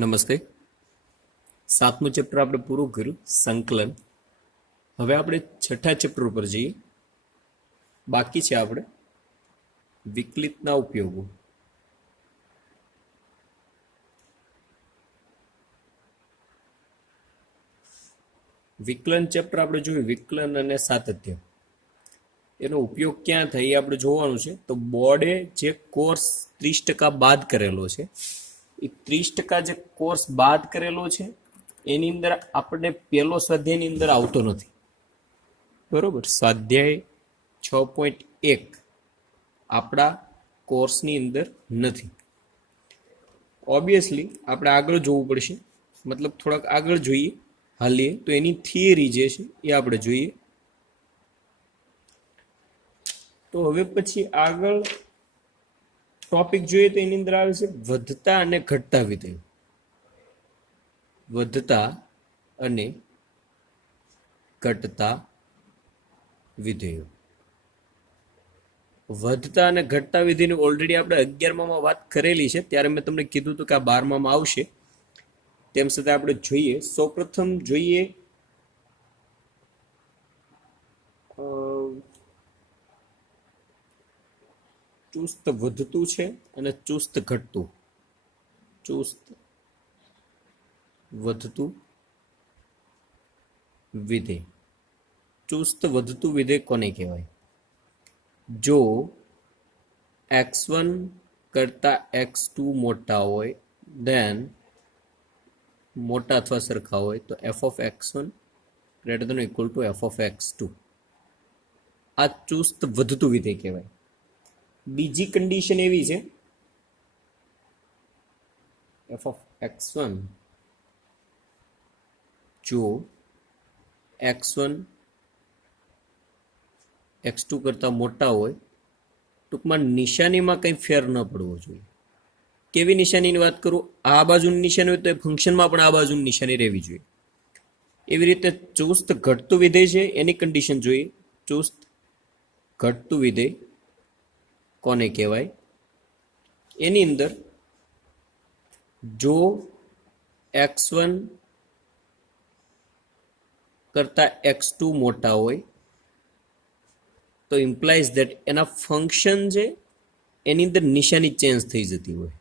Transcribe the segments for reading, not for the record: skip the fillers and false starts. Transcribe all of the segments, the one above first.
નમસ્તે. 7મું ચેપ્ટર આપણે પૂરું કર્યું, સંકલન. હવે આપણે 6ઠા ચેપ્ટર ઉપર જઈએ. બાકી છે આપણે વિકલિતના ઉપયોગો. વિકલન ચેપ્ટર આપણે જોયું, વિકલન અને સાતત્ય. એનો ઉપયોગ ક્યાં થાય એ આપણે જોવાનું છે. તો બોર્ડે જે કોર્સ 30% બાદ કરેલો છે, એ 30% જે કોર્સ બાદ કરેલો છે એની અંદર આપણને પહેલો સ્વાધ્યાયની અંદર આવતો નથી. બરોબર, સ્વાધ્યાય 6.1 આપણા કોર્સની અંદર નથી. ઓબ્વિયસલી આપણે આગળ જોવું પડશે, મતલબ થોડાક આગળ જોઈએ, હાલીએ તો એની થિયરી જે છે એ આપણે જોઈએ. તો હવે પછી આગળ ટોપિક જોઈએ તો એની અંદર આવે છે વધતા અને ઘટતા વિધેયો. વધતા અને ઘટતા વિધેયો. વધતા અને ઘટતા વિધેયની ઓલરેડી આપણે 11માં વાત કરેલી છે, ત્યારે મેં તમને કીધું હતું કે આ 12માં આવશે. તેમ છતાં આપણે જોઈએ. સૌપ્રથમ જોઈએ ચુસ્ત વધતું છે અને ચુસ્ત ઘટતું. ચુસ્ત વધતું વિધેય. ચુસ્ત વધતું વિધેય કોને કહેવાય? જો x1 કરતા x2 મોટા હોય, ધેન મોટા અથવા સરખા હોય તો f of x1 greater than or equal to f of x2. આ ચુસ્ત વધતું વિધેય કહેવાય. બીજી કન્ડિશન એવી છે f of x1 જો x1 x2 કરતા મોટા હોય, ટૂંકમાં નિશાનીમાં કંઈ ફેર ન પડવો જોઈએ. કેવી નિશાનીની વાત કરું? આ બાજુની નિશાની હોય તો એ ફંક્શનમાં પણ આ બાજુની નિશાની રહેવી જોઈએ. એવી રીતે ચુસ્ત ઘટતું વિધેય છે એની કન્ડિશન જોઈએ. ચુસ્ત ઘટતું વિધેય કોને કહેવાય? એની અંદર જો x1 કરતા x2 મોટા હોય તો ઇમ્પ્લાઇઝ ધેટ એના ફંક્શન છે એની અંદર નિશાની ચેન્જ થઈ જતી હોય.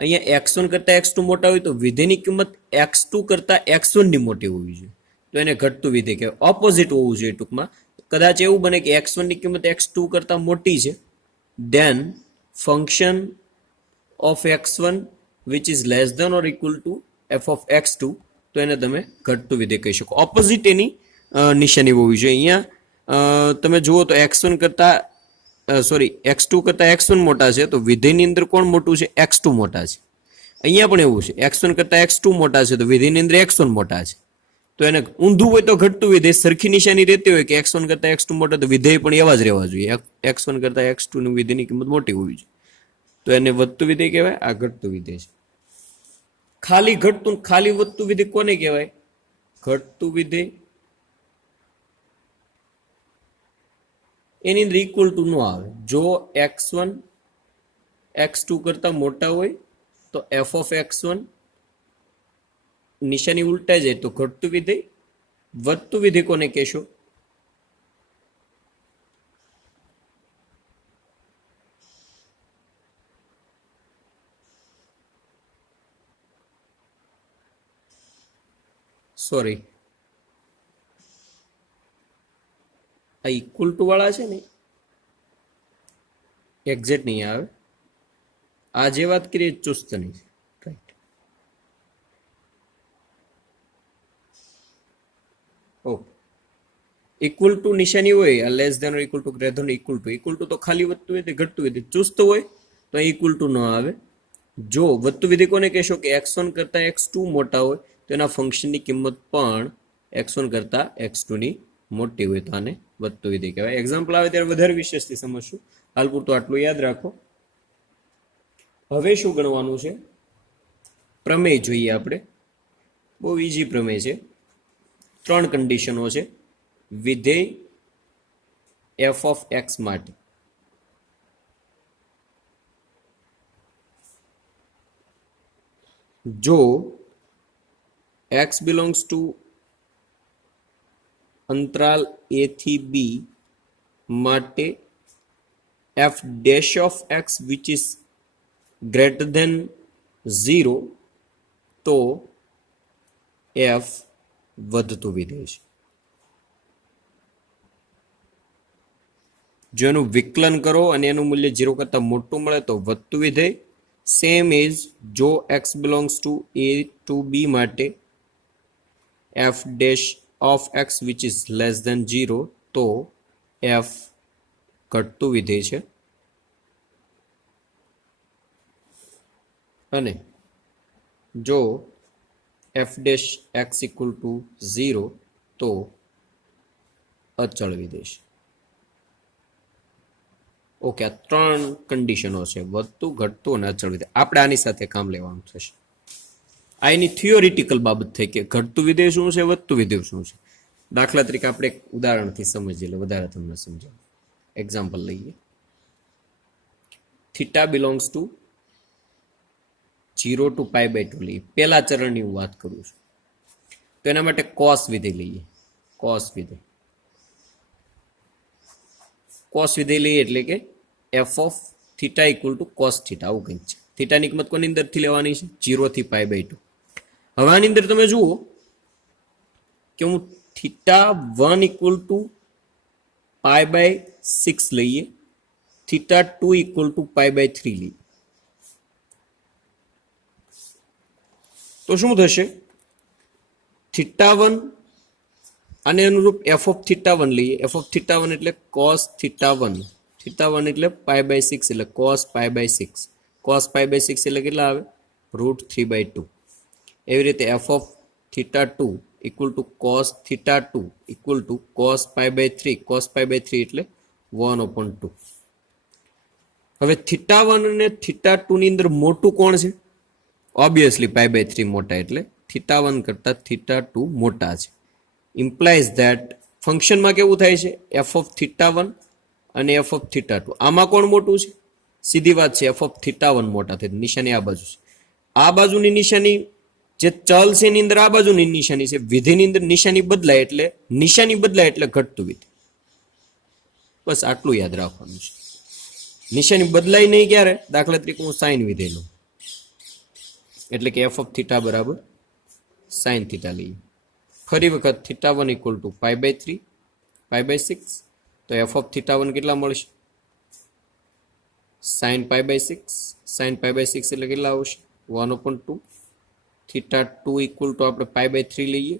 અહીંયા x1 કરતા x2 મોટા હોય તો વિધેયની કિંમત x2 કરતા x1 ની મોટી હોવી જોઈએ, તો એને ઘટતું વિધેય કહેવાય. ઓપોઝિટ હોવું જોઈએ. ટૂંકમાં કદાચ એવું બને કે x1 ની કિંમત x2 કરતા મોટી છે, then function of x1 which is less than or equal to f of x2, તો એને તમે ઘટતું વિધેય કહી શકો. ઓપોઝિટ એની નિશાની હોવી જોઈએ. અહીંયા તમે જુઓ તો x1 કરતા x2 કરતા x1 મોટા છે તો વિધેયની અંદર કોણ મોટું છે? x2 મોટા છે. અહીંયા પણ એવું છે, x1 કરતા x2 મોટા છે તો વિધેયની અંદર x1 મોટા છે. તો એને ઊંધું હોય તો ઘટતું વિધેય, સરખી નિશાની રહેતી હોય કે x1 કરતા x2 મોટા તો વિધેય પણ એવા જ રહેવા જોઈએ. x1 કરતા x2 ની વિધેયની કિંમત મોટી હોવી જોઈએ, તો એને વધતું વિધેય કહેવાય. આ ઘટતું વિધેય છે. ખાલી ઘટતું ખાલી વધતું વિધેય કોને કહેવાય? ઘટતું વિધેય એની અંદર ઇક્વલ ટુ ન આવે. જો x1 x2 કરતા મોટા હોય તો f of x1 નિશાની ઉલટાઈ જાય તો ઘટતું વિધેય. વધતું વિધેય કોને કહેશો? સોરી, આ ઇક્વલ ટુ વાળા છે ને, એક્ઝેક્ટ નહીં આવે. આ જે વાત કરીએ ચુસ્ત નહીં. રાઈટ. ઓકે. ઇક્વલ ટુ નિશાની હોય, આ less than or equal to greater than equal to તો ખાલી વધતું હોય તે ઘટતું હોય. ચુસ્ત હોય તો ઇક્વલ ટુ ન આવે. જો વધતું વિધેય કોને કહેશો કે x1 કરતા x2 મોટા હોય તો એના ફંક્શનની કિંમત પણ x1 કરતા x2 ની મોટી હોય તો આને વધતું વિધેય કહેવાય. એક્ઝામ્પલ આવે ત્યારે વધારે વિશેષથી સમજશું. હાલ પૂરતું આટલું યાદ રાખો. હવે શું ગણવાનું છે? પ્રમેય જોઈએ આપણે. બહુ ઈઝી પ્રમેય છે. 3 કન્ડિશનો છે વિધેય f of x માટે. જો x બિલોંગ્સ ટુ અંતરાલ a થી b માટે f dash of x which is greater than 0 તો f વધતું વિધેય છે. જો એનું વિકલન કરો અને એનું મૂલ્ય 0 કરતા મોટું મળે તો વધતું વિધેય. સેમ ઇઝ જો x belongs to a to b માટે f dash of x which is less than 0 તો f ઘટતું વિધેય છે. અને જો f dash x equal to 0 તો અચળ વિધેય છે. ઓકે, આ ત્રણ કન્ડિશનો છે, વધતું, ઘટતું અને અચળ વિધેય. આપણે આની સાથે કામ લેવાનું થશે. આ એની થિયોરિટિકલ બાબત થઈ કે ઘટતું વિધેય શું છે, વધતું વિધેય શું છે. દાખલા તરીકે આપણે એક ઉદાહરણથી સમજીએ એટલે વધારે તમને સમજાવ. એક્ઝામ્પલ લઈએ. થીટા બિલોંગ્સ ટુ 0 ટુ π/2 લઈએ. પહેલા ચરણની હું વાત કરું છું. તો એના માટે કોસ વિધેય લઈએ. કોસ વિધેય લઈએ એટલે કે f of theta equal to cos theta, આવું કંઈક છે. થીટાની કિંમત કોની અંદરથી લેવાની છે? 0 થી π/2. હવે આની અંદર તમે જુઓ કે હું θ1 ઇક્વલ ટુ π/6 લઈએ, θ2 ઇક્વલ ટુ π/3 લઈએ, તો શું થશે? θ1 આને અનુરૂપ f ઓફ θ1 લઈએ. f ઓફ θ1 એટલે cos θ1, θ1 એટલે π/6 એટલે cos π/6, cos π/6 એટલે કેટલા આવે? √3/2. એવી રીતે f of θ2 equal to cos θ2 equal to cos π/3, cos π/3 એટલે 1/2. હવે θ1 અને θ2 ની અંદર મોટું કોણ છે? ઓબ્વિયસલી π/3 મોટા, એટલે θ1 કરતા θ2 મોટા છે. ઇમ્પ્લાઇઝ ધેટ ફંક્શનમાં કેવું થાય છે? f ઓફ θ1 અને f ઓફ θ2. આમાં કોણ મોટું છે? સીધી વાત છે, f ઓફ θ1 મોટા થાય. નિશાની આ બાજુ છે. આ બાજુની નિશાની જે ચલ છે એની અંદર આ બાજુની નિશાની છે. વિધેયની અંદર નિશાની બદલાય એટલે ઘટતું વિધેય. બસ આટલું યાદ રાખવાનું છે. નિશાની બદલાય નહીં ક્યારે? દાખલા તરીકે હું સાઇન વિધેય લઉં એટલે કે f ઓફ θ બરાબર સાઇન થીટા લઈએ. ફરી વખત θ1 ઇક્વલ ટુ π/3, π/6, તો f ઓફ θ1 કેટલા મળશે? સાઇન π/6, સાઇન π/6 એટલે કેટલા આવશે? 1/2. θ2 ઇક્વલ ટુ આપણે π/3 લઈએ,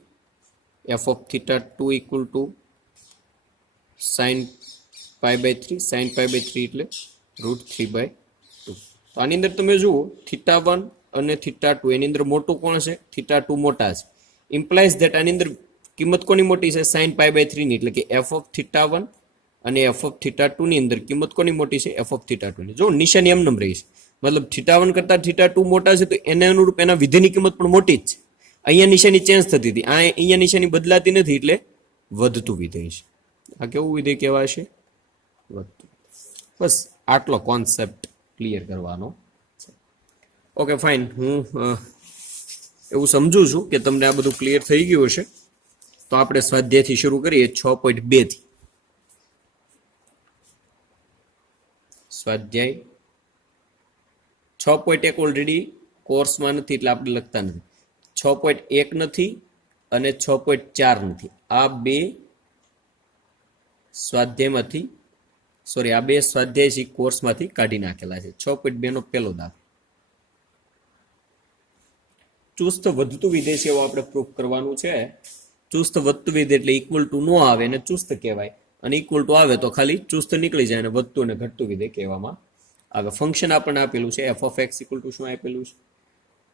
f of θ2 equal to sine π/3, sine π/3 એટલે √3/2. તો આની અંદર તમે જુઓ θ1 અને θ2 એની અંદર મોટું કોણ છે? θ2 મોટા છે. ઇમ્પ્લાઇઝ ધેટ આની અંદર કિંમત કોની મોટી છે? સાઇન π/3 ની, એટલે કે f ઓફ θ1 અને f ઓફ θ2 ની અંદર કિંમત કોની મોટી છે? f ઓફ θ2 ની. જો નિશાની એમ રહી છે, મતલબ θ1 કરતા θ2 મોટા છે તો એને અનુરૂપ એના વિધેયની કિંમત પણ મોટી જ છે. અહીંયા નિશાની ચેન્જ થતી હતી, અહીંયા નિશાની બદલાતી નથી એટલે વધતું વિધેય છે. આ કેવું વિધેય કહેવાશે? વધતું. બસ આટલો કોન્સેપ્ટ ક્લિયર કરવાનો. ઓકે ફાઇન, હું એવું સમજુ છું કે તમને આ બધું ક્લિયર થઈ ગયું હશે. તો આપણે સ્વાધ્યાયથી શરૂ કરીએ 6.2 થી. સ્વાધ્યાય 6.1 ઓલરેડી કોર્સમાં નથી એટલે આપણે લખતા નથી. 6.1 નથી અને 6.4 નથી. આ બે સ્વાધ્યાયમાંથી આ બે સ્વાધ્યાય કોર્સમાંથી કાઢી નાખેલા છે. 6.2 નો પહેલો દાખલો. ચુસ્ત વધતું વિધેય છે એવું આપણે પ્રૂફ કરવાનું છે. ચુસ્ત વધતું વિધેય એટલે ઇક્વલ ટુ નો આવે અને ચુસ્ત કહેવાય, અને ઇક્વલ ટુ આવે તો ખાલી ચુસ્ત નીકળી જાય અને વધતું અને ઘટતું વિધેય કહેવામાં આવે. ફંક્શન આપણને આપેલું છે f of x equal to શું આપેલું છે?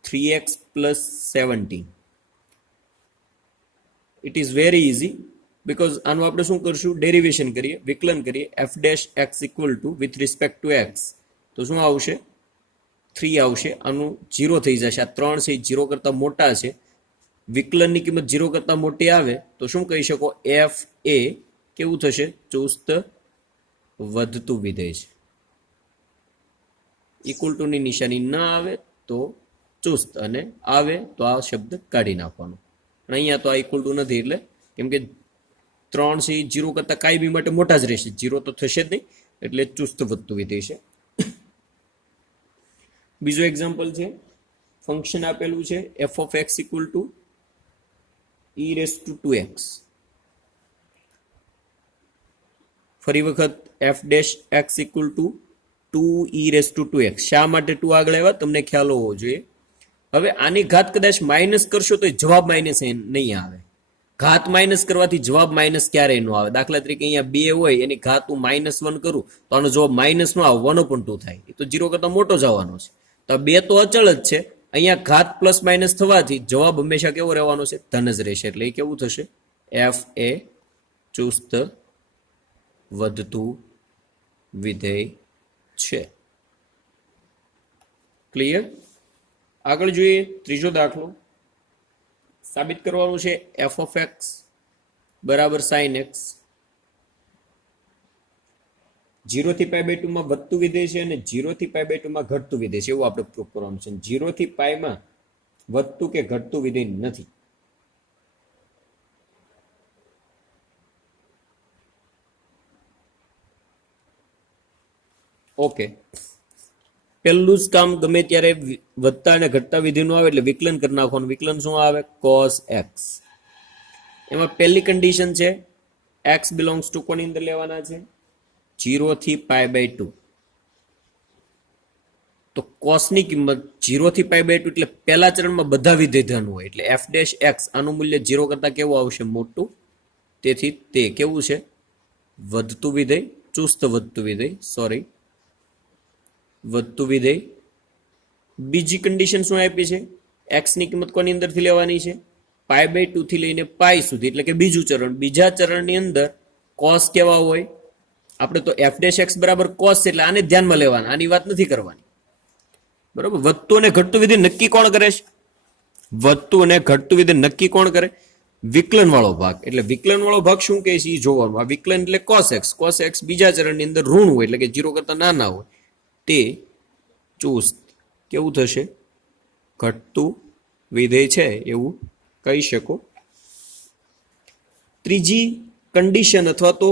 3x + 17. It is very easy because આનું આપણે શું કરશું? ડેરિવેશન કરીએ, વિકલન કરીએ. f dash x equal to with respect to x તો શું આવશે? 3 આવશે. આનું 0 થઈ જશે. આ 3 છે 0 કરતા મોટા છે. વિકલનની કિંમત 0 કરતા મોટી આવે તો શું કહી શકો? f એ કેવું થશે? ચુસ્ત વધતું વિધેય છે. ઇક્વલ ટુ ની નિશાની ના આવે તો ચુસ્ત અને આવે તો આ શબ્દ કાઢી નાખવાનો. અને અહીંયા તો આ ઇક્વલ ટુ નથી એટલે કેમ કે 3 છે 0 કરતા કાંઈ બી માટે મોટા જ રહેશે, 0 તો થશે જ નહીં, એટલે ચુસ્ત વધતું વિધેય છે. બીજો એક્ઝામ્પલ છે, ફંક્શન આપેલું છે f of x equal to e raised to 2x. ફરી વખત f dash x equal to 2e raised to 2x. શા માટે 2 આગળ આવ્યા તમને ખ્યાલ હોવો જોઈએ. હવે આની ઘાત કદાચ માઇનસ કરશો તો જવાબ માઇનસ નહીં આવે. ઘાત માઇનસ કરવાથી જવાબ માઇનસ ક્યારેય ન આવે. દાખલા તરીકે અહીંયા 2 હોય એની ઘાત હું -1 કરું તો આનો જવાબ માઇનસ નો આવે, 1/2 થાય. એ તો 0 કરતા મોટો જ આવવાનો છે. તો 2 તો અચળ જ છે. અહીંયા ઘાત પ્લસ માઇનસ થવાથી જવાબ હંમેશા કેવો રહેવાનો છે? ધન જ રહેશે. એટલે એ કેવું થશે? f એ ચુસ્ત વધતું વિધેય છે. ક્લિયર? આગળ જોઈએ ત્રીજો દાખલો. સાબિત કરવાનું છે f of x બરાબર sin x. 0 થી π/2 માં વધતું વિધેય છે અને 0 થી π/2 માં ઘટતું વિધેય છે એવું આપણે પ્રૂફ કરવાનું છે. 0 થી π માં વધતું કે ઘટતું વિધેય નથી. ઓકે, પહેલું જ કામ ગમે ત્યારે વધતા અને ઘટતા વિધેયનું આવે એટલે વિકલન કરી નાખવાનું. વિકલન શું આવે? cos x. એમાં પહેલી કન્ડિશન છે x બિલોંગ્સ ટુ કોની અંદર લેવાના છે? 0 થી π/2. તો cos ની કિંમત 0 થી π/2 એટલે પહેલા ચરણમાં બધા વિધેય ધન હોય એટલે f dash x આનું મૂલ્ય 0 કરતા કેવું આવશે? મોટું. તેથી તે કેવું છે? વધતું વિધેય, ચુસ્ત વધતું વિધેય, સોરી વધતું વિધેય. બીજી કન્ડિશન શું આપી છે? x ની કિંમત કોની અંદરથી લેવાની છે? π/2 થી લઈને π સુધી એટલે કે બીજું ચરણ. બીજા ચરણની અંદર cos કેવા હોય? આપણે તો f dash x બરાબર cos છે એટલે આને ધ્યાનમાં લેવાના, આની વાત નથી કરવાની. બરાબર? વધતું અને ઘટતું વિધેય નક્કી કોણ કરે છે? વધતું અને ઘટતું વિધેય નક્કી કોણ કરે? વિકલન વાળો ભાગ. એટલે વિકલન વાળો ભાગ શું કહે છે એ જોવાનું. આ વિકલન એટલે cos x. cos x બીજા ચરણની અંદર ઋણ હોય એટલે કે 0 કરતા નાના હોય. તે ચુસ્ત કેવું થશે? ઘટતું વિધેય છે એવું કહી શકો. ત્રીજી કન્ડિશન અથવા તો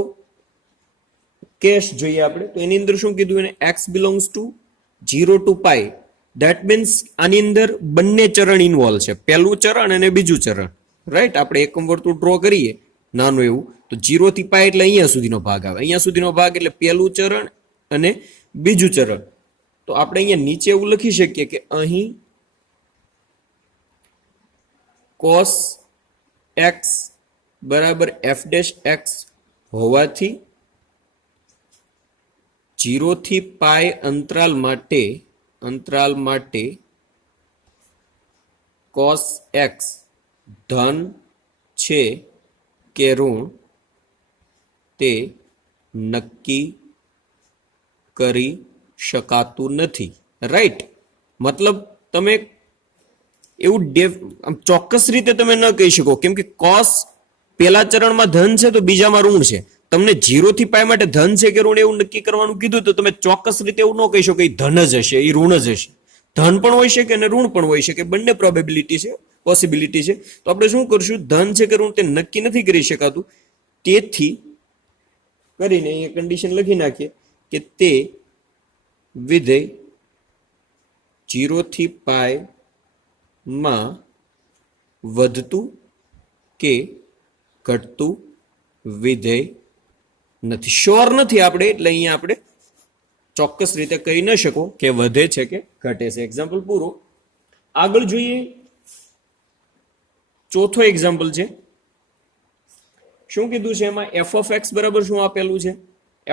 કેસ જોઈએ આપણે તો એની અંદર શું કીધું? એને x belongs to 0 to π. That means આની અંદર બંને ચરણ ઇન્વોલ્વ છે, પહેલું ચરણ અને બીજું ચરણ. રાઈટ? આપણે એકમ વર્તુળ ડ્રો કરીએ નાનું એવું તો 0 થી π એટલે અહીંયા સુધીનો ભાગ આવે. અહીંયા સુધીનો ભાગ એટલે પહેલું ચરણ અને બીજું ચરણ. તો આપણે અહીંયા નીચે એવું લખી શકીએ કે અહીં cos x બરાબર f dash x હોવાથી 0 થી π અંતરાલ માટે cos x ધન છે કે ઋણ તે નક્કી કરી શકાતું નથી. રાઈટ? મતલબ તમે એવું ચોક્કસ રીતે તમે ન કહી શકો કેમ કે cos પહેલા ચરણમાં ધન છે તો બીજામાં ઋણ છે. તમને 0 થી π માટે ધન છે કે ઋણ એવું નક્કી કરવાનું કીધું તો તમે ચોક્કસ રીતે એવું ન કહી શકો એ ધન જ હશે, એ ઋણ જ હશે. ધન પણ હોઈ શકે અને ઋણ પણ હોઈ શકે, બંને પ્રોબેબિલિટી છે, પોસિબિલિટી છે. તો આપણે શું કરશું? ધન છે કે ઋણ તે નક્કી નથી કરી શકાતું. તેથી કરીને અહીંયા કન્ડિશન લખી નાખીએ કે તે વિધેય 0 થી π માં વધતું કે ઘટતું વિધેય નથી. શ્યોર નથી આપણે એટલે અહીંયા આપણે ચોક્કસ રીતે કહી ન શકો કે વધે છે કે ઘટે છે. એક્ઝામ્પલ પૂરો. આગળ જોઈએ ચોથો એક્ઝામ્પલ છે. શું કીધું છે એમાં? f of x બરાબર શું આપેલું છે?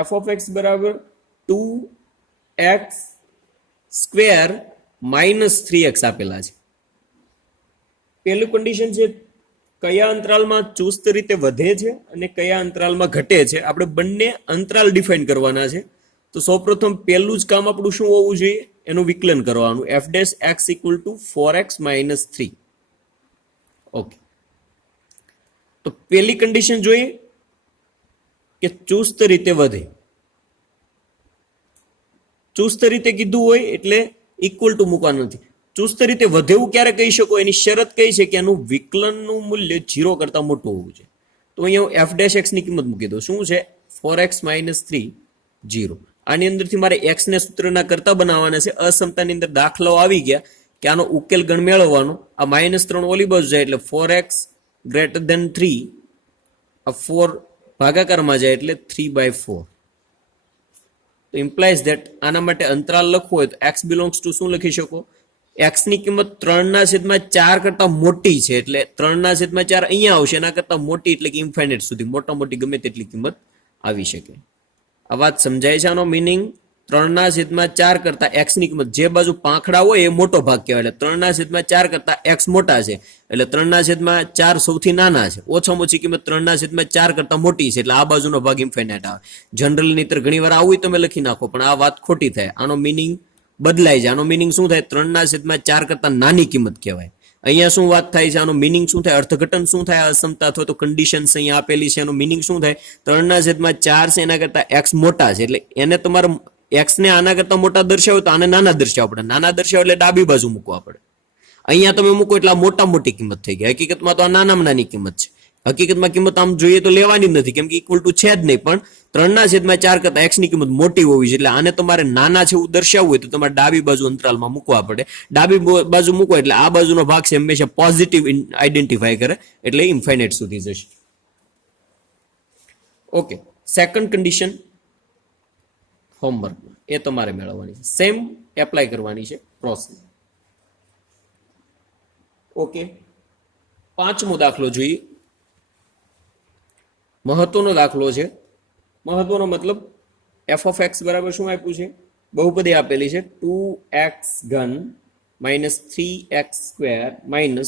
f of x બરાબર 2x સ્ક્વેર માઇનસ 3x આપેલા છે. પહેલું કન્ડિશન છે કયા અંતરાલમાં ચુસ્ત રીતે વધે છે અને કયા અંતરાલમાં ઘટે છે. આપણે બંને અંતરાલ ડિફાઇન કરવાના છે. તો સૌપ્રથમ પહેલું જ કામ આપણું શું હોવું જોઈએ? એનું વિકલન કરવાનું. f dash x equal to 4x minus 3. Okay, તો પહેલી કન્ડિશન જોઈએ કે ચુસ્ત રીતે વધે. ચુસ્ત રીતે કીધું હોય એટલે ઇક્વલ ટુ મૂકવાનું નથી. ચુસ્ત રીતે વધે એવું ક્યારે કહી શકો? એની શરત કઈ છે કે એનું વિકલનનું મૂલ્ય 0 કરતા મોટું હોવું જોઈએ. તો અહીંયા હું f' ની કિંમત મૂકી દઉં. શું છે? 4x - 3 0. આની અંદરથી મારે x ને સૂત્રના કરતા બનાવવાના છે. અસમતાની અંદર દાખલાઓ આવી ગયા કે આનો ઉકેલ ગણ મેળવવાનો. આ -3 ઓલી બાજુ જાય એટલે 4x > 3. આ 4 ભાગાકારમાં જાય એટલે 3/4. તો ઇમ્પ્લાઇઝ ધેટ આના માટે અંતરાલ લખવું હોય તો x બિલોંગ્સ ટુ શું લખી શકો? x ની કિંમત 3/4 કરતા મોટી છે એટલે 3/4 અહીંયા આવશે. એના કરતા મોટી એટલે કે ઇન્ફાઇનાઇટ સુધી મોટા મોટી ગમે તેટલી કિંમત આવી શકે. આ વાત સમજાય છે? આનો મિનિંગ 3/4 કરતા x ની કિંમત, જે બાજુ પાંખડા હોય એ મોટો ભાગ કહેવાય. એટલે 3/4 કરતા x મોટા છે એટલે 3/4 સૌથી નાના છે. ઓછામાં ઓછી કિંમત 3/4 કરતા મોટી છે એટલે આ બાજુનો ભાગ ઇન્ફાઇનાઇટ આવે. જનરલ નહીતર ઘણી વાર આવું તમે લખી નાખો પણ આ વાત ખોટી થાય. આનો મિનિંગ બદલાય છે. આનો મિનિંગ શું થાય? 3/4 કરતા નાની કિંમત કહેવાય. અહીંયા શું વાત થાય છે? આનો મિનિંગ શું થાય? અર્થઘટન શું થાય? અસમતા અથવા તો કન્ડિશન્સ અહીંયા આપેલી છે. એનું મિનિંગ શું થાય? 3/4 છે એના કરતા x મોટા છે એટલે એને તમારે x ને આના કરતા મોટા દર્શાવો તો આને નાના દર્શાવવા પડે. નાના દર્શાવો એટલે ડાબી બાજુ મૂકવા પડે. અહીંયા તમે મૂકો એટલે આ મોટા મોટી કિંમત થઈ ગઈ. હકીકતમાં તો આ નાનામાં નાની કિંમત છે. હકીકતમાં કિંમત આમ જોઈએ તો લેવાની નથી કેમ કે ઇક્વલ ટુ છે જ નહીં. પણ 3/4 કરતા x ની કિંમત મોટી હોવી છે એટલે આને તમારે નાના છે એવું દર્શાવવું હોય તો તમારે ડાબી બાજુ અંતરાલમાં મૂકવા પડે. ડાબી બાજુ મૂકો એટલે આ બાજુનો ભાગ છે હંમેશા પોઝિટિવ આઈડેન્ટિફાય કરે એટલે ઇન્ફાઇનાઇટ સુધી જશે. ઓકે, સેકન્ડ કન્ડિશન હોમવર્ક એ તમારે મેળવવાની છે. સેમ એપ્લાય કરવાની છે પ્રોસેસ. ઓકે, પાંચમો દાખલો જોઈએ. મહત્વનો દાખલો છે. મહત્વનો મતલબ f(x) બરાબર શું આપ્યું છે? બહુપદી આપેલી છે 2x³ - 3x²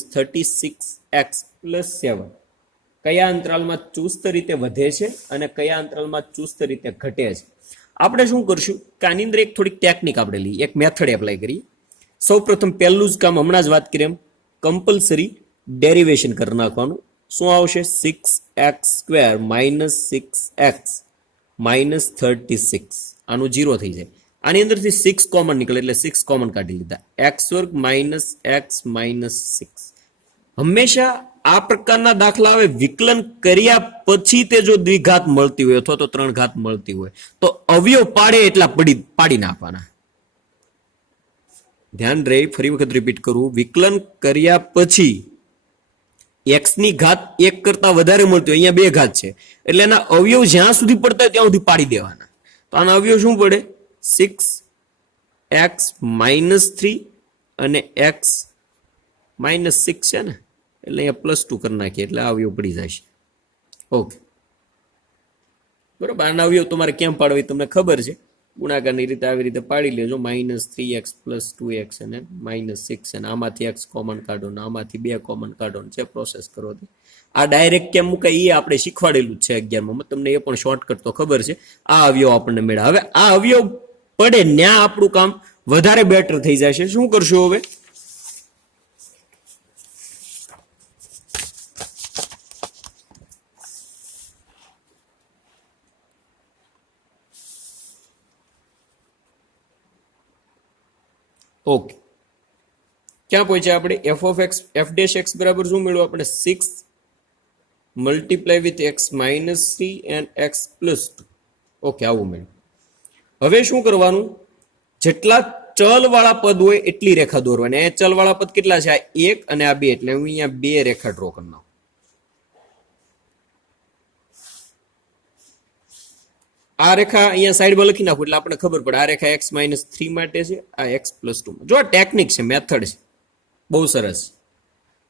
- 36x + 7. કયા અંતરાલમાં ચુસ્ત રીતે વધે છે અને કયા અંતરાલમાં ચુસ્ત રીતે ઘટે છે? આપણે શું કરશું કે આની અંદર એક થોડીક ટેકનિક આપણે લઈએ, એક મેથડ એપ્લાય કરીએ. સૌ પ્રથમ પહેલું જ કામ હમણાં જ વાત કરીએ એમ કમ્પલસરી ડેરિવેશન કરી નાખવાનું. શું આવશે? 6x² - 6x - 36. આનું 0 થઈ જાય. આની અંદરથી 6 કોમન નીકળે એટલે 6 કોમન કાઢી લીધા. x² - x - 6. હંમેશા આ પ્રકારના દાખલા આવે વિકલન કર્યા પછી તે જો દ્વિઘાત મળતી હોય અથવા તો 3 ઘાત મળતી હોય તો અવયવ પાડે એટલા પાડી નાખવાના. ધ્યાન રહે, ફરી વખત રિપીટ કરું. વિકલન કર્યા પછી x ની ઘાત 1 કરતા વધારે મળતી હોય, અહીંયા 2 ઘાત છે એટલે એના અવયવ જ્યાં સુધી પડતા હોય ત્યાં સુધી પાડી દેવાના. તો આના અવયવ શું પડે? 6x - 3 અને x - 6 છે ને એટલે અહીંયા +2 કરી નાખીએ એટલે આ અવયવ પડી જશે. ઓકે, બરોબર. આના અવયવ તમારે કેમ પાડવા તમને ખબર છે. ગુણાકારની રીતે આવી રીતે પાડી લેજો. -3x + 2x અને -6 અને આમાંથી x કોમન કાઢો ને આમાંથી 2 કોમન કાઢો ને જે પ્રોસેસ કરો. આ ડાયરેક્ટ કેમ મુકાય એ આપણે શીખવાડેલું જ છે 11માં. તમને એ પણ શોર્ટકટ તો ખબર છે. આ અવયવ આપણને મળ્યા. હવે આ અવયવ પડે ત્યાં આપણું કામ વધારે બેટર થઈ જશે. શું કરશું હવે? ઓકે, ક્યાં પહોંચ્યા આપણે? f(x) બરાબર શું મેળવ્યું આપણે? 6 × x - 3 and x + 2. ઓકે, આવું મળ્યું. હવે શું કરવાનું? જેટલા ચલ વાળા પદ હોય એટલી રેખા દોરવાની. અહીંયા ચલ વાળા પદ કેટલા છે? આ 1 અને આ 2 એટલે હું અહીંયા 2 રેખા ડ્રો કરી નાખું. આ રેખા અહીંયા સાઈડમાં લખી નાખું એટલે આપણે ખબર પડે. આ રેખા x - 3 માટે છે, આ x + 2. જો આ ટેકનિક છે, મેથડ છે, બહુ સરસ.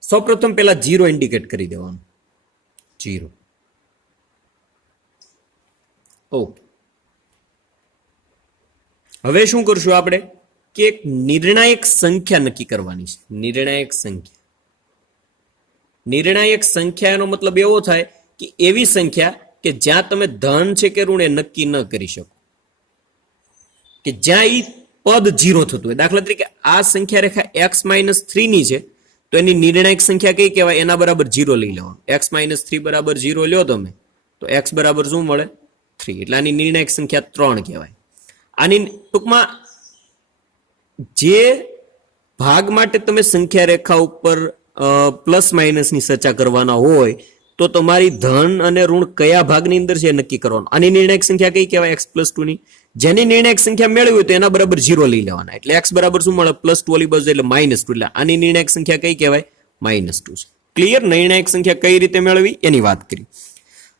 સૌપ્રથમ પહેલા 0 ઇન્ડિકેટ કરી દેવાનું. 0. ઓકે, હવે શું કરશું આપણે કે એક નિર્ણાયક સંખ્યા નક્કી કરવાની છે. નિર્ણાયક સંખ્યા. નિર્ણાયક સંખ્યા એનો મતલબ એવો થાય કે એવી સંખ્યા કે જ્યાં તમે ધન છે કે ઋણ એ નક્કી ન કરી શકો, કે જ્યાં ઈ પદ 0 થતું હોય. દાખલા તરીકે આ સંખ્યા રેખા x - 3 ની છે તો એની નિર્ણાયક સંખ્યા કઈ કહેવાય? એના બરાબર 0 લઈ લેવાનું. x - 3 બરાબર 0 લ્યો તમે તો x બરાબર શું મળે? 3. એટલે આની નિર્ણાયક સંખ્યા 3 કહેવાય. આની ટૂંકમાં જે ભાગ માટે તમે સંખ્યા રેખા ઉપર પ્લસ માઇનસની ચર્ચા કરવાના હોય તો તમારી ધન અને ઋણ કયા ભાગની અંદર છે એ નક્કી કરવાનું. આની નિર્ણાયક સંખ્યા કઈ કહેવાય? x+2 ની. જેની નિર્ણાયક સંખ્યા મેળવી હોય તો એના બરાબર 0 લઈ લેવાના. એટલે x બરાબર શું મળે? +2 ઓલી બાજુ એટલે -2. એટલે આની નિર્ણાયક સંખ્યા કઈ કહેવાય? -2 છે. ક્લિયર? નિર્ણાયક સંખ્યા કઈ રીતે મેળવી એની વાત કરી.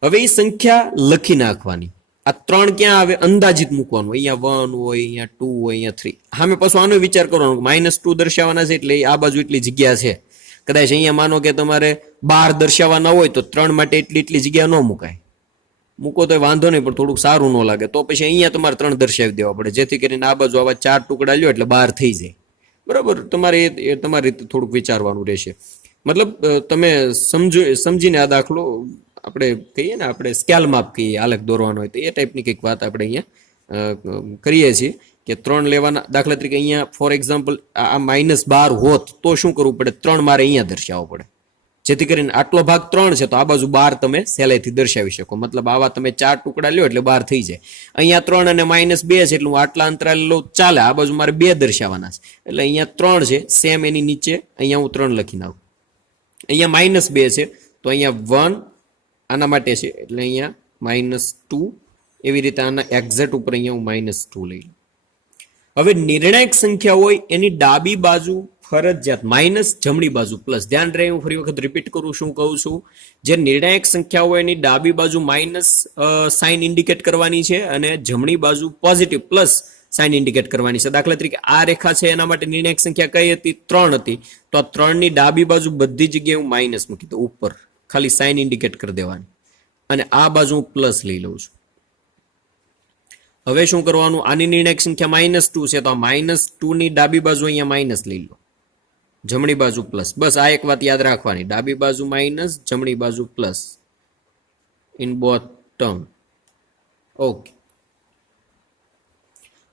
હવે એ સંખ્યા લખી નાખવાની. આ 3 ક્યાં આવે? અંદાજિત મૂકવાનું. અહીંયા 1 હોય, અહીંયા 2 હોય, અહીંયા 3. સામે પાછું આનો વિચાર કરવાનો. -2 દર્શાવવાના છે એટલે આ બાજુ એટલી જગ્યા છે. કદાચ અહીંયા માનો કે તમારે 12 દર્શાવવાના હોય તો 3 માટે એટલી જગ્યા ન મુકાય. મૂકો તો વાંધો નહીં, પણ થોડુંક સારું ન લાગે તો પછી અહીંયા તમારે 3 દર્શાવી દેવા પડે, જેથી કરીને આ બાજુ આવા 4 ટુકડા લ્યો એટલે 12 થઈ જાય. બરાબર? તમારે તમારી રીતે થોડુંક વિચારવાનું રહેશે. મતલબ તમે સમજીને આ દાખલો આપણે કહીએ ને, આપણે સ્કેલ માપ કહીએ, આલેખ દોરવાનો હોય તો એ ટાઈપની કંઈક વાત આપણે અહીંયા કરીએ છીએ કે 3 લેવાના. દાખલા તરીકે અહીંયા ફોર એક્ઝામ્પલ આ -12 હોત તો શું કરવું પડે? 3 મારે અહીંયા દર્શાવવો પડે, જેથી કરીને આટલો ભાગ 3 છે તો આ બાજુ 12 તમે સહેલાઈથી દર્શાવી શકો. મતલબ આવા તમે 4 ટુકડા લ્યો એટલે 12 થઈ જાય. અહીંયા 3 અને -2 છે એટલે હું આટલા અંતરાલ લઉં ચાલે. આ બાજુ મારે 2 દર્શાવવાના છે એટલે અહીંયા 3 છે, સેમ એની નીચે અહીંયા હું 3 લખી નાખું. અહીંયા -2 છે તો અહીંયા 1 આના માટે છે એટલે અહીંયા -2. એવી રીતે આના એક્ઝેક્ટ ઉપર અહીંયા હું -2 લઈ લઉં. હવે નિર્ણાયક સંખ્યા હોય એની ડાબી બાજુ ફરજિયાત માઇનસ, જમણી બાજુ પ્લસ. ધ્યાન રહે, હું ફરી વખત રિપીટ કરું શું કહું છું. જે નિર્ણાયક સંખ્યા હોય એની ડાબી બાજુ માઇનસ સાઇન ઇન્ડિકેટ કરવાની છે અને જમણી બાજુ પોઝિટિવ પ્લસ સાઇન ઇન્ડિકેટ કરવાની છે. દાખલા તરીકે આ રેખા છે એના માટે નિર્ણાયક સંખ્યા કઈ હતી? 3 હતી. તો આ 3 ની ડાબી બાજુ બધી જગ્યાએ હું માઇનસ મૂકી દઉં, ઉપર ખાલી સાઇન ઇન્ડિકેટ કરી દેવાની, અને આ બાજુ હું પ્લસ લઈ લઉં છું. હવે શું કરવાનું? આની નિર્ણાયક સંખ્યા -2 છે તો આ -2 ની ડાબી બાજુ અહીંયા માઇનસ લઈ લો, જમણી બાજુ પ્લસ. બસ આ એક વાત યાદ રાખવાની, ડાબી બાજુ માઇનસ, જમણી બાજુ plus in both term. Okay.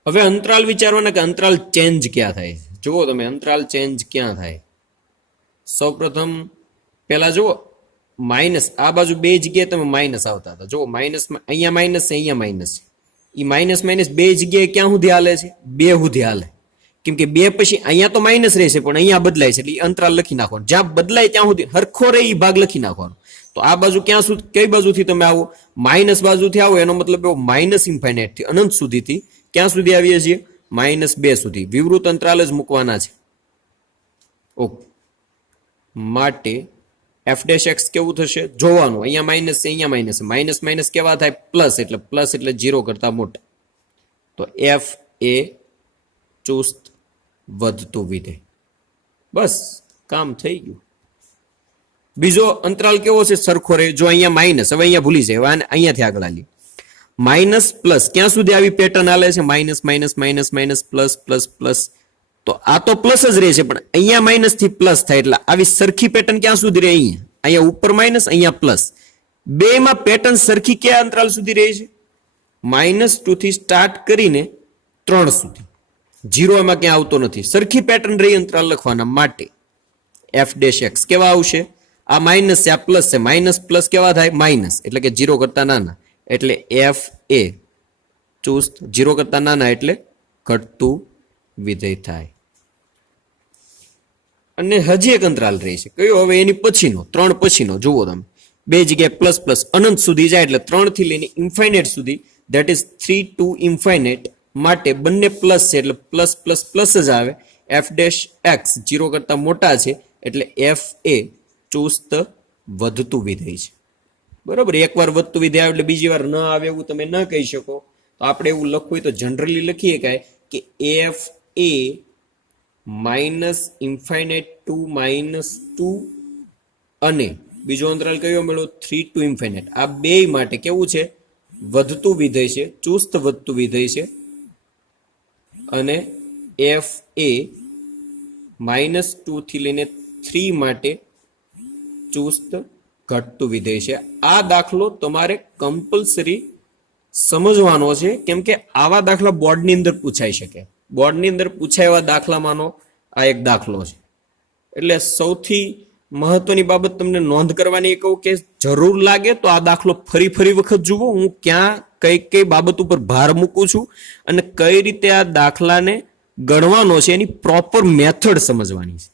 હવે અંતરાલ વિચારવાના કે અંતરાલ ચેન્જ ક્યાં થાય. જુઓ તમે, અંતરાલ ચેન્જ ક્યાં થાય. સૌપ્રથમ પહેલા જુઓ, માઇનસ આ બાજુ 2 જગ્યાએ તમે માઇનસ આવતા હતા. જુઓ માઇનસ, અહીંયા માઇનસ છે, અહીંયા માઇનસ છે. એ માઇનસ 2 જગ્યાએ ક્યાં સુધી હાલે છે? 2 સુધી હાલે. કેમ કે 2 પછી અહીંયા તો માઇનસ રહેશે પણ અહીંયા બદલાય છે એટલે અંતરાલ લખી નાખવાનું. જ્યાં બદલાય ત્યાં સુધી હરખો રહે એ ભાગ લખી નાખવાનો. તો આ બાજુ ક્યાં સુધી, કઈ બાજુથી તમે આવો? માઇનસ બાજુથી આવો એનો મતલબ એવો માઇનસ ઇન્ફાઇનાઇટ થી અનંત સુધીથી ક્યાં સુધી આવીએ છીએ? -2 સુધી. વિવૃત અંતરાલ જ મૂકવાના છે. ઓકે. માટે f' કેવું થશે જોવાનું. અહીંયા માઇનસ છે, અહીંયા માઇનસ છે. માઇનસ માઇનસ કેવા થાય? પ્લસ. એટલે પ્લસ એટલે 0 કરતા મોટા. તો f એ ચુસ્ત વધતું વિધેય. બસ કામ થઈ ગયું. બીજો અંતરાલ કેવો છે? સરખો રહે. જો અહીંયા માઇનસ, હવે અહીંયા ભૂલી જાય, અહીંયાથી આગળ આલી માઇનસ પ્લસ. ક્યાં સુધી આવી પેટર્ન હાલે છે? Minus minus minus minus plus plus plus. તો આ તો પ્લસ જ રહે છે પણ અહીંયા માઇનસ થી પ્લસ થાય એટલે આવી સરખી પેટર્ન ક્યાં સુધી રહે? અહીંયા ઉપર માઇનસ, અહીંયા પ્લસ. બેમાં પેટર્ન સરખી કયા અંતરાલ સુધી રહે છે? -2 થી સ્ટાર્ટ કરીને 3 સુધી. 0 એમાં ક્યાં આવતો નથી. સરખી પેટર્ન રહી અંતરાલ લખવાના માટે f' કેવા આવશે? આ માઇનસ છે, આ પ્લસ છે. માઇનસ પ્લસ કેવા થાય? માઇનસ એટલે કે 0 કરતા નાના. એટલે f એ ચુસ્ત 0 કરતા નાના એટલે ઘટતું વિધેય થાય. અને હજી એક અંતરાલ રહે છે. કયો? હવે એની પછીનો, 3 પછીનો. જુઓ તમે, 2 જગ્યાએ પ્લસ પ્લસ અનંત સુધી જાય એટલે 3 થી લઈને ઇન્ફાઇનાઇટ સુધી, ધેટ ઇઝ 3 to ઇન્ફાઇનાઇટ માટે બંને પ્લસ છે એટલે પ્લસ પ્લસ પ્લસ જ આવે. f' 0 કરતા મોટા છે એટલે f એ ચુસ્ત વધતું વિધેય છે. બરોબર? એકવાર વધતું વિધેય આવે એટલે બીજી વાર ન આવે એવું તમે ન કહી શકો. તો આપણે એવું લખવું હોય તો જનરલી લખીએ કે f એ -ઇન્ફાઇનાઇટ ટુ -2 અને બીજો અંતરાલ કયો મળ્યો? 3 to ઇન્ફાઇનાઇટ. આ બે માટે કેવું છે? વધતું વિધેય છે, ચુસ્ત વધતું વિધેય છે. અને f એ -2 થી લઈને 3 માટે ચુસ્ત ઘટતું વિધેય છે. આ દાખલો તમારે કમ્પલસરી સમજવાનો છે, કેમ કે આવા દાખલા બોર્ડની અંદર પૂછાઈ શકે. બોર્ડની અંદર પૂછાય એવા દાખલામાંનો આ એક દાખલો છે. એટલે સૌથી મહત્વની બાબત તમને નોંધ કરવાની એ કહું કે જરૂર લાગે તો આ દાખલો ફરી વખત જુઓ. હું ક્યાં કઈ બાબત ઉપર ભાર મૂકું છું અને કઈ રીતે આ દાખલાને ગણવાનો છે એની પ્રોપર મેથડ સમજવાની છે,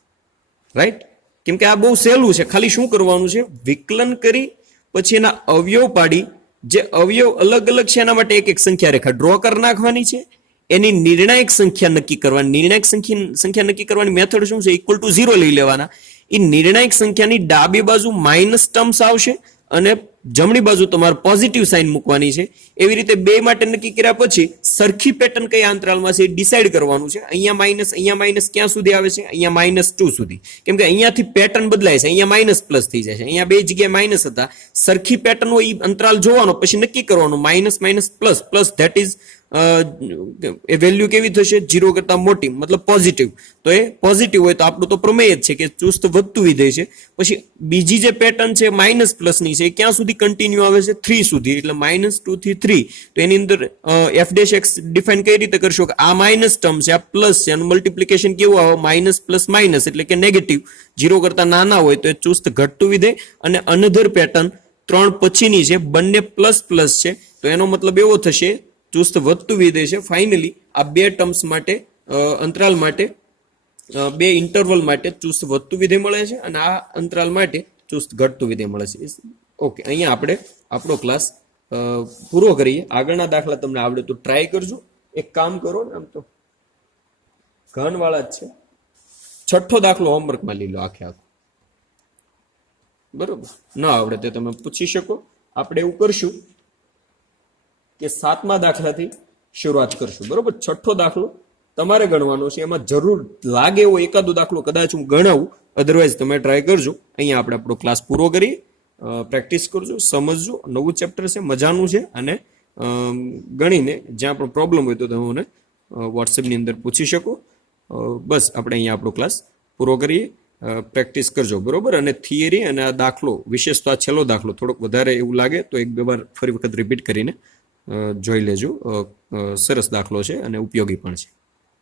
રાઈટ? કેમ કે આ બહુ સહેલું છે. ખાલી શું કરવાનું છે, વિકલન કરી પછી એના અવયવ પાડી, જે અવયવ અલગ અલગ છે એના માટે એક એક સંખ્યા રેખા ડ્રો કરી નાખવાની છે. એની નિર્ણાયક સંખ્યા નક્કી કરવાની. નિર્ણાયક સંખ્યા નક્કી કરવાની મેથડ શું છે? ઇક્વલ ટુ 0 લઈ લેવાના. એ નિર્ણાયક સંખ્યાની ડાબી બાજુ માઇનસ ટર્મ્સ આવશે અને જમણી બાજુ તમારે પોઝિટિવ સાઇન મૂકવાની છે. એવી રીતે બે માટે નક્કી કર્યા પછી સરખી પેટર્ન કયા અંતરાલમાં છે એ ડિસાઈડ કરવાનું છે. અહીંયા માઇનસ ક્યાં સુધી આવે છે? અહીંયા -2 સુધી. કેમ કે અહીંયાથી પેટર્ન બદલાય છે, અહીંયા માઇનસ પ્લસ થઈ જાય છે. અહીંયા બે જગ્યાએ માઇનસ હતા. સરખી પેટર્ન હોય એ અંતરાલ જોવાનો, પછી નક્કી કરવાનું minus plus plus, that is A value કેવી થશે? 0 કરતા મોટી, મતલબ પોઝિટિવ. તો એ પોઝિટિવ હોય તો આપણું તો પ્રમેય જ છે કે ચુસ્ત વધતું વિધેય છે. પછી બીજી જે પેટર્ન છે માઇનસ પ્લસ ની છે, એ ક્યાં સુધી કન્ટિન્યુ આવે છે? 3 સુધી. એટલે -2 થી 3. તો એની અંદર f' ડિફાઇન કઈ રીતે કરશો કે આ માઇનસ ટર્મ છે, આ પ્લસ છે, આનું મલ્ટિપ્લિકેશન કેવું આવે? માઇનસ પ્લસ માઇનસ, એટલે કે નેગેટિવ. 0 કરતા નાના હોય તો એ ચુસ્ત ઘટતું વિધેય. અને અનધર પેટર્ન 3 પછીની છે, બંને પ્લસ પ્લસ છે, તો એનો મતલબ એવો થશે ચુસ્ત વધતું વિધેય છે. ફાઇનલી આ બે ટર્મ્સ માટે અંતરાલ માટે બે ઇન્ટરવલ માટે ચુસ્ત વધતું વિધેય મળે છે અને આ અંતરાલ માટે ચુસ્ત ઘટતું વિધેય મળે છે. ઓકે, અહીંયા આપણે આપણો ક્લાસ પૂરો કરીએ. આગળના દાખલા તમને આવડે તો ટ્રાય કરજો. એક કામ કરો ને, આમ તો ઘનવાળા જ છે. 6થો દાખલો હોમવર્કમાં લઈ લો આખે આખો. બરોબર, ન આવડે તે તમે પૂછી શકો. આપણે એવું કરશું કે 7મા દાખલાથી શરૂઆત કરશું. બરોબર, 6થો દાખલો તમારે ગણવાનો છે. એમાં જરૂર લાગે એવો એકાદો દાખલો કદાચ હું ગણાવું, અધરવાઇઝ તમે ટ્રાય કરજો. અહીંયા આપણે આપણો ક્લાસ પૂરો કરી. પ્રેક્ટિસ કરજો, સમજજો. નવું ચેપ્ટર છે, મજાનું છે, અને ગણીને જ્યાં પણ પ્રોબ્લેમ હોય તો તમે મને વોટ્સએપની અંદર પૂછી શકો. બસ આપણે અહીંયા આપણો ક્લાસ પૂરો કરીએ. પ્રેક્ટિસ કરજો, બરોબર. અને થિયરી અને આ દાખલો, વિશેષ તો આ છેલ્લો દાખલો થોડોક વધારે એવું લાગે તો એક બે વાર ફરી વખત રિપીટ કરીને જોઈ લેજો. સરસ દાખલો છે અને ઉપયોગી પણ છે.